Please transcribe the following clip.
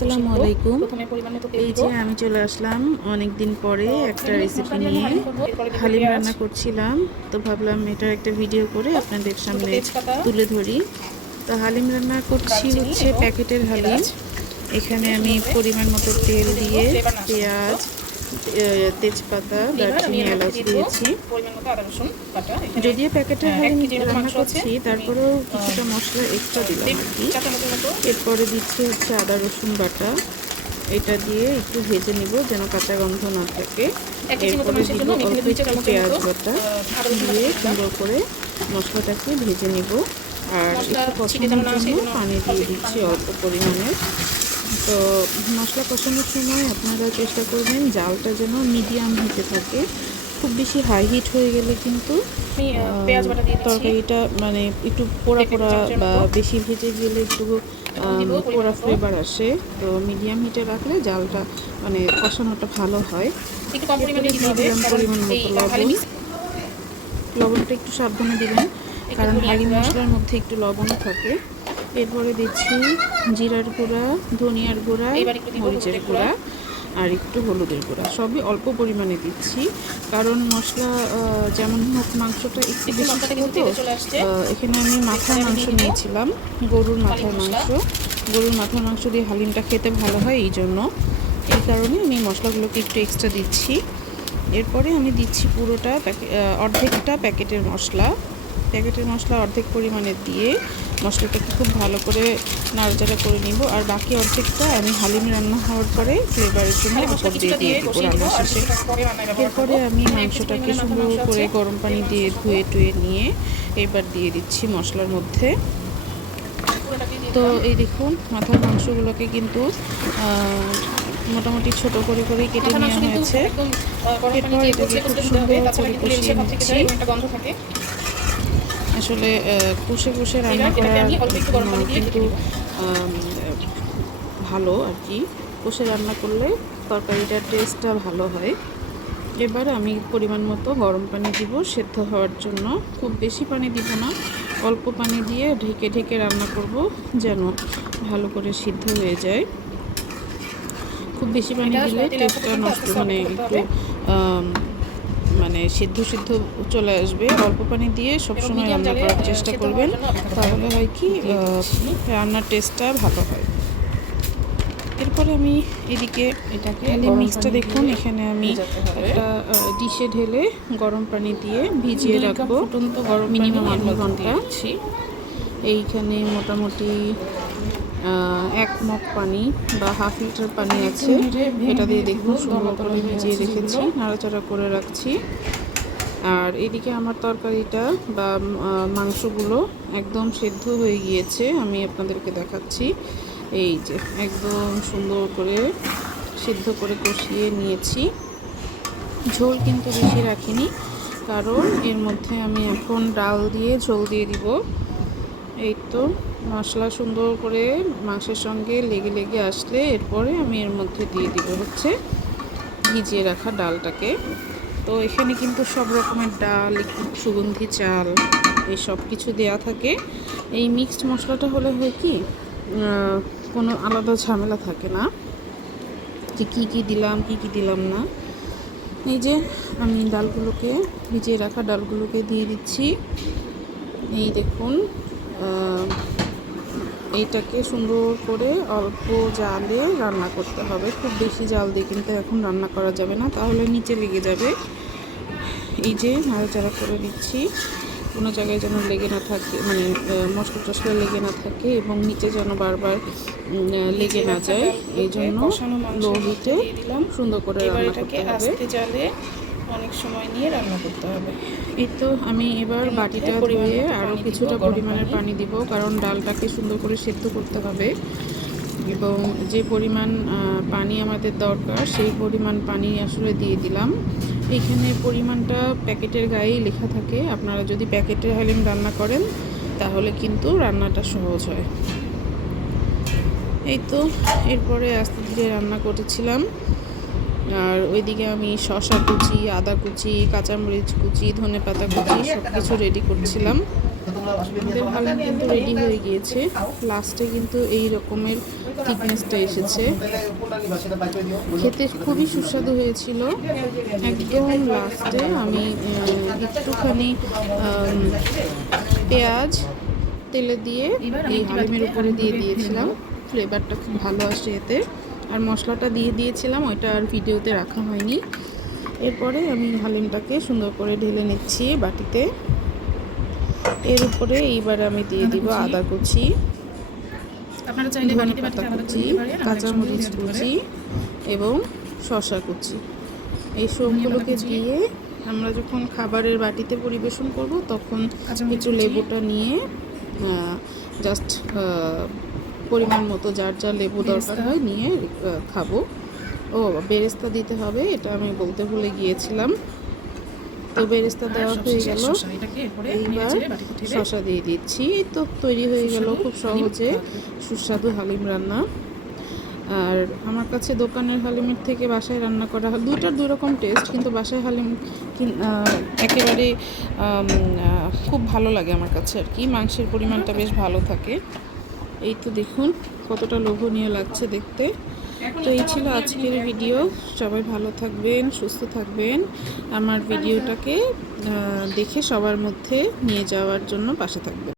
আসসালামু আলাইকুম। এই যে আমি চলে আসলাম অনেক দিন পরে একটা রেসিপি নিয়ে। হালিম রান্না করছিলাম তো ভাবলাম এটা একটা ভিডিও করে আপনাদের সামনে তুলে ধরি। তো হালিম রান্না করছি হচ্ছে প্যাকেটের হালিম। এখানে আমি পরিমাণ মতো তেল দিয়ে পেঁয়াজ তেজপাতা দারচিনি এলাচ দিয়েছি। যদিও প্যাকেটের হ্যাঁ, রান্না করছি তারপরেও কিছুটা মশলা এক্সট্রা দিলাম এরপরে দিচ্ছি হচ্ছে আদা রসুন বাটা। এটা দিয়ে একটু ভেজে নিব যেন কাঁচা গন্ধ না থাকে। এরপরে দিব অল্প একটু পেঁয়াজ বাটা। দিয়ে সুন্দর করে মশলাটাকে ভেজে নিব। আর একটু আসে, জন্য পানি দিয়ে দিচ্ছি অল্প পরিমাণে। তো মশলা কষানোর সময় আপনারা চেষ্টা করবেন জালটা যেন মিডিয়াম হিটে থাকে। খুব বেশি হাই হিট হয়ে গেলে কিন্তু তরকারিটা মানে একটু পোড়া পোড়া বা বেশি ভেজে গেলে একটু পোড়া ফ্লেভার আসে। তো মিডিয়াম হিটে রাখলে জালটা মানে কষানোটা ভালো হয়। কম পরিমাণে মতো লবণ। লবণটা একটু সাবধানে দেবেন কারণ ধনিয়া মশলার মধ্যে একটু লবণও থাকে। এরপরে দিচ্ছি জিরার গুঁড়া ধনিয়ার গুঁড়া মরিচের গুঁড়া আর একটু হলুদের গুঁড়া। সবই অল্প পরিমাণে দিচ্ছি কারণ মশলা যেমন হোক মাংসটা একটু বেশি তো এখানে আমি মাথার মাংস নিয়েছিলাম গরুর মাথার মাংস। গরুর মাথার মাংস দিয়ে হালিমটা খেতে ভালো হয় এই জন্য। এই কারণে আমি মশলাগুলোকে একটু এক্সট্রা দিচ্ছি। এরপরে আমি দিচ্ছি পুরোটা প্যাকে- অর্ধেকটা প্যাকেটের মশলা। প্যাকেটের মশলা অর্ধেক পরিমাণে দিয়ে মশলাটাকে খুব ভালো করে নাড়াচাড়া করে নিব। আর বাকি অর্ধেকটা আমি হালিম রান্না হওয়ার পরে ফ্লেভারের জন্য হালিম উপর দিয়ে দিয়ে দেবো রান্না শেষে। এরপরে আমি মাংসটাকে সুন্দর করে গরম পানি দিয়ে ধুয়ে টুয়ে নিয়ে এবার দিয়ে দিচ্ছি মশলার মধ্যে। তো এই দেখুন মাথার মাংসগুলোকে কিন্তু মোটামুটি ছোট করে করেই কেটে নেওয়া হয়েছে। এরপর এটাকে খুব সুন্দর করে কষিয়ে নিচ্ছি। যায় এবং একটা গন্ধ থাকে। আসলে কষে কষে রান্না করা কিন্তু ভালো আর কি। কষে রান্না করলে তরকারিটার টেস্টটা ভালো হয়। এবার আমি পরিমাণ মতো গরম পানি দিব সেদ্ধ হওয়ার জন্য। খুব বেশি পানি দিব না অল্প পানি দিয়ে ঢেকে ঢেকে রান্না করব যেন ভালো করে সিদ্ধ হয়ে যায়। খুব বেশি পানি দিলে টেস্টটা নষ্ট মানে একটু মানে সিদ্ধ সিদ্ধ চলে আসবে। অল্প পানি দিয়ে সবসময় রান্না করার চেষ্টা করবেন। তাহলে হয় কি রান্নার টেস্টটা ভালো হয়। এরপরে আমি এদিকে এটাকে মিক্সটা দেখুন এখানে আমি একটা ডিশে ঢেলে গরম পানি দিয়ে ভিজিয়ে রাখব। মিনিমাম আধা ঘণ্টা। এইখানে মোটামুটি এক মগ পানি বা হাফ লিটার পানি আছে। এটা দিয়ে দেখুন, সুন্দর করে ভিজিয়ে রেখেছি, নাড়াচাড়া করে রাখছি। আর এদিকে আমার তরকারিটা বা মাংসগুলো একদম সেদ্ধ হয়ে গিয়েছে, আমি আপনাদেরকে দেখাচ্ছি। এই যে, একদম সুন্দর করে সিদ্ধ করে কষিয়ে নিয়েছি। ঝোল কিন্তু বেশি রাখিনি, কারণ এর মধ্যে আমি এখন ডাল দিয়ে ঝোল দিয়ে দিব। এই তো। মশলা সুন্দর করে মাংসের সঙ্গে লেগে লেগে আসলে এরপরে আমি এর মধ্যে দিয়ে দিব হচ্ছে ভিজিয়ে রাখা ডালটাকে। তো এখানে কিন্তু সব রকমের ডাল সুগন্ধি চাল, এই সব কিছু দেয়া থাকে। এই মিক্সড মশলাটা হলে হয় কি কোনো আলাদা ঝামেলা থাকে না যে কী কী দিলাম, কী কী দিলাম না। এই যে আমি ডালগুলোকে, ভিজিয়ে রাখা ডালগুলোকে দিয়ে দিচ্ছি। এই দেখুন এইটাকে সুন্দর করে অল্প জালে রান্না করতে হবে। খুব বেশি জাল দিয়ে কিন্তু এখন রান্না করা যাবে না তাহলে নিচে লেগে যাবে। এই যে নাড়াচাড়া করে দিচ্ছি কোনো জায়গায় যেন লেগে না থাকে মানে মশলা টশলা লেগে না থাকে এবং নিচে যেন বারবার লেগে না যায়। এই জন্য লো হিটে সুন্দর করে রান্না করতে হবে। অনেক সময় নিয়ে রান্না করতে হবে। এই তো আমি এবার বাটিটা ধুয়ে আরও কিছুটা পরিমাণের পানি। দিব কারণ ডালটাকে সুন্দর করে সেদ্ধ করতে হবে। এবং যে পরিমাণ পানি আমাদের দরকার সেই পরিমাণ পানি আসলে দিয়ে দিলাম। এখানে পরিমাণটা প্যাকেটের গায়েই লেখা থাকে। আপনারা যদি প্যাকেটের হালিম রান্না করেন তাহলে কিন্তু রান্নাটা সহজ হয়। এই তো এরপরে আস্তে ধীরে রান্না করেছিলাম। আর ওইদিকে আমি শসা কুচি, আদা কুচি, কাঁচামরিচ কুচি, ধনে পাতা কুচি সব কিছু রেডি করছিলাম। আমাদের হালিম কিন্তু রেডি হয়ে গিয়েছে। লাস্টে কিন্তু এই রকমের থিকনেসটা এসেছে। খেতে খুবই সুস্বাদু হয়েছিল। একদম লাস্টে আমি একটুখানি পেঁয়াজ, তেলে দিয়ে এই হালিমের উপরে দিয়ে দিয়েছিলাম। ফ্লেভারটা খুব ভালো আসে এতে। আর মশলাটা দিয়ে দিয়েছিলাম ওইটা আর ভিডিওতে রাখা হয়নি। এরপরে আমি হালিমটাকে সুন্দর করে ঢেলে নিচ্ছি বাটিতে। এর উপরে এইবার আমি দিয়ে দিব আদা কুচি আপনারা চাইলে ধনে বাটিতে পাতা কুচি কাঁচামরিচ কুচি এবং শশা কুচি। এই সবগুলোকে। দিয়ে আমরা যখন খাবারের বাটিতে পরিবেশন করব তখন কিছু লেবুটা নিয়ে জাস্ট পরিমাণ মতো যার যা লেবু দরকার হয় নিয়ে খাব। ও বেরেস্তা দিতে হবে এটা আমি বলতে ভুলে গিয়েছিলাম। তো বেরেস্তা দেওয়া হয়ে গেল। এইবার শশা দিয়ে দিচ্ছি। তো তৈরি হয়ে গেল খুব সহজে। সুস্বাদু হালিম রান্না। আর আমার কাছে দোকানের হালিমের থেকে বাসায় রান্না করা হয় দুইটার দুই রকম টেস্ট কিন্তু বাসায় হালিম একেবারে খুব ভালো লাগে আমার কাছে আর কি। মাংসের পরিমাণটা বেশ ভালো থাকে। এই তো দেখুন, কতটা লোভনীয় লাগছে দেখতে। তো এই ছিল আজকের ভিডিও। সবাই ভালো থাকবেন, সুস্থ থাকবেন। আমার ভিডিওটাকে দেখে সবার মধ্যে নিয়ে যাওয়ার জন্য পাশে থাকবেন।